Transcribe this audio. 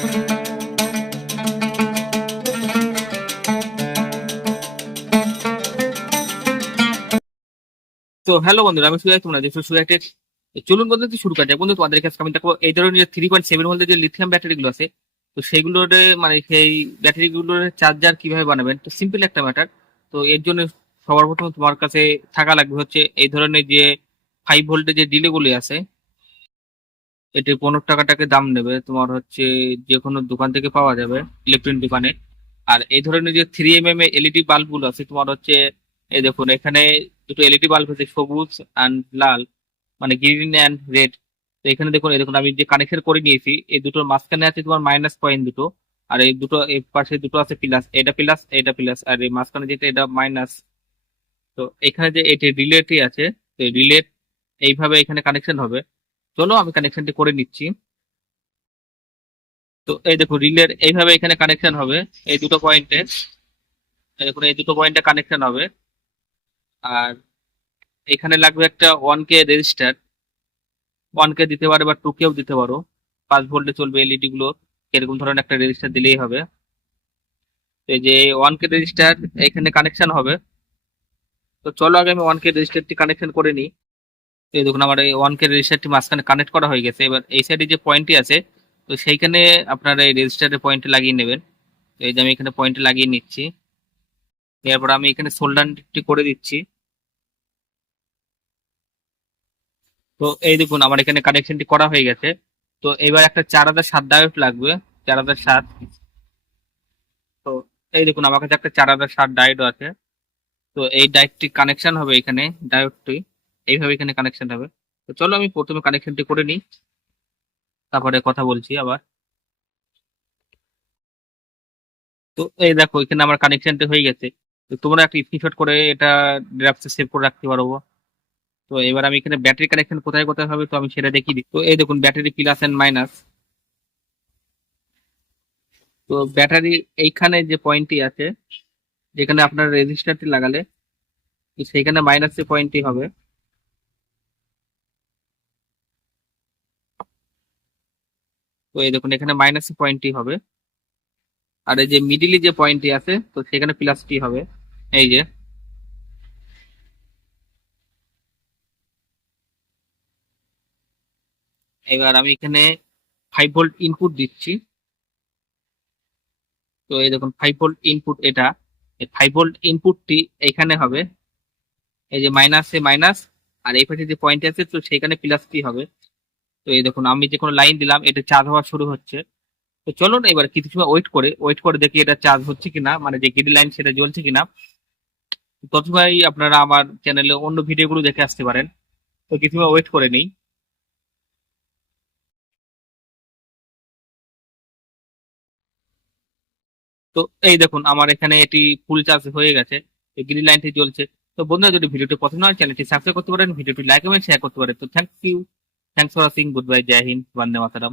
তো হ্যালো বন্ধুরা, আমি সুজাই, তোমরা দেখছো সুজাইটের। চলুন বন্ধু একটু শুরু করা যাক। বন্ধু তোমাদের কাছে আমি দেখো এই ধরনের 3.7 ভোল্টের যে লিথিয়াম ব্যাটারি গুলো আছে, তো সেইগুলোর মানে সেই ব্যাটারি গুলোর চার্জার কিভাবে বানাবেন, তো সিম্পল একটা ম্যাটার। তো এর জন্য সবার প্রথমে তোমার কাছে থাকা লাগবে হচ্ছে এই ধরনের যে 5 ভোল্টের যে ডিলে গুলি আছে। এটি 15 টাকা দাম নেবে, তোমার হচ্ছে যে কোনো দোকান থেকে পাওয়া যাবে, ইলেকট্রনিক দোকানে। আর এই ধরনের যে 3 mm এলইডি বাল্ব গুলো আছে তোমার হচ্ছে, এই দেখুন এখানে দুটো এলইডি বাল্ব আছে, সবুজ অ্যান্ড লাল, মানে গ্রিন অ্যান্ড রেড। তো এখানে দেখুন, এই দেখুন আমি যে কানেকশন করে নিয়েছি, এই দুটোর মাঝখানে আছে তোমার মাইনাস পয়েন্ট দুটো, আর এই দুটো এই পাশে দুটো আছে প্লাস, এটা প্লাস এটা প্লাস, আর এই মাঝখানে যেটা এটা মাইনাস। তো এখানে যে এটি রিলেটি আছে, তো রিলে এইভাবে এখানে কানেকশন হবে। চলো আমি কানেকশনটি করে নিচ্ছি। তো এই দেখো রিলের এইভাবে এখানে কানেকশন হবে, এই দুটো পয়েন্টে। দেখুন এই দুটো পয়েন্টে কানেকশন হবে। আর এখানে লাগবে একটা 1K রেজিস্টার। 1K দিতে পারো বা 2Kও দিতে পারো, 5 ভোল্টে চলবে এলইডি গুলো। এরকম ধরনের একটা রেজিস্টার দিলেই হবে। তো এই যে 1K রেজিস্টার এখানে কানেকশন হবে। তো চলো আগে আমি 1K রেজিস্টারটি কানেকশন করে নিই। তো এই দেখুন আমার এই 1K রেজিস্টারটি মাঝখানে কানেক্ট করা হয়ে গেছে। এবার এই সাইডে যে পয়েন্টটি আছে, তো সেইখানে আপনারা এই রেজিস্টারের পয়েন্টে লাগিয়ে নেবেন। তো এই যে আমি এখানে পয়েন্টে লাগিয়ে নিচ্ছি। এরপর আমি এখানে সোল্ডারটি করে দিচ্ছি। তো এই দেখুন আমার এখানে কানেকশনটি করা হয়ে গেছে। তো এবার একটা 4007 ডায়োড লাগবে, 4007। তো এই দেখুন আমার কাছে একটা 4007 ডায়োড আছে। তো এই ডায়োডটি কানেকশন হবে এখানে, ডায়োডটি এইভাবে এখানে কানেকশন হবে। তো চলো আমি প্রথমে কানেকশনটি করে নিই, তারপরে কথা বলছি আবার। তো এই দেখো এখানে আমার কানেকশনটি হয়ে গেছে। তো তোমরা একটা স্ক্রিনশট করে এটা ড্রাফটে সেভ করে রাখতে পারবো। তো এবার আমি এখানে ব্যাটারি কানেকশন কোথায় কোথায় হবে তো আমি সেটা দেখিয়ে দিই। তো এই দেখুন ব্যাটারি প্লাস এন্ড মাইনাস। তো ব্যাটারি এইখানে যে পয়েন্টটি আছে, যেখানে আপনার রেজিস্টারটি লাগালে, তো সেইখানে মাইনাস যে পয়েন্টটি হবে। তো এই দেখুন এখানে মাইনাস পয়েন্টটি হবে। আর এই যে মিডিলে যে পয়েন্টটি আছে, তো সেখানে প্লাসটি হবে। এই যে এবার আমি এখানে 5 ভোল্ট ইনপুট দিচ্ছি। তো এই দেখুন 5 ভোল্ট ইনপুট এটা, এই 5 ভোল্ট ইনপুটটি এখানে হবে। এই যে মাইনাসে মাইনাস, আর এই পাশে যে পয়েন্ট আছে তো সেখানে প্লাসটি হবে। তো এই দেখুন আমি যে কোনো লাইন দিলাম, এটা চার্জ হওয়া শুরু হচ্ছে। তো চলুন এবার কিছু সময় ওয়েট করে দেখি এটা চার্জ হচ্ছে কিনা, মানে যে গ্রিন লাইন সেটা জ্বলছে কিনা। তত সময় আপনারা আমার চ্যানেলে অন্য ভিডিওগুলো দেখে আসতে পারেন। তো কিছু সময় ওয়েট করে নিই। তো এই দেখুন আমার এখানে এটি ফুল চার্জ হয়ে গেছে, গ্রিন লাইনটি জ্বলছে। তো বন্ধুরা যদি ভিডিওটি পছন্দ হয় চ্যানেলটি সাবস্ক্রাইব করতে পারেন, ভিডিওটি লাইক এবং শেয়ার করতে পারেন। তো thank you, thanks for watching, goodbye, Jai Hind, Vande Mataram.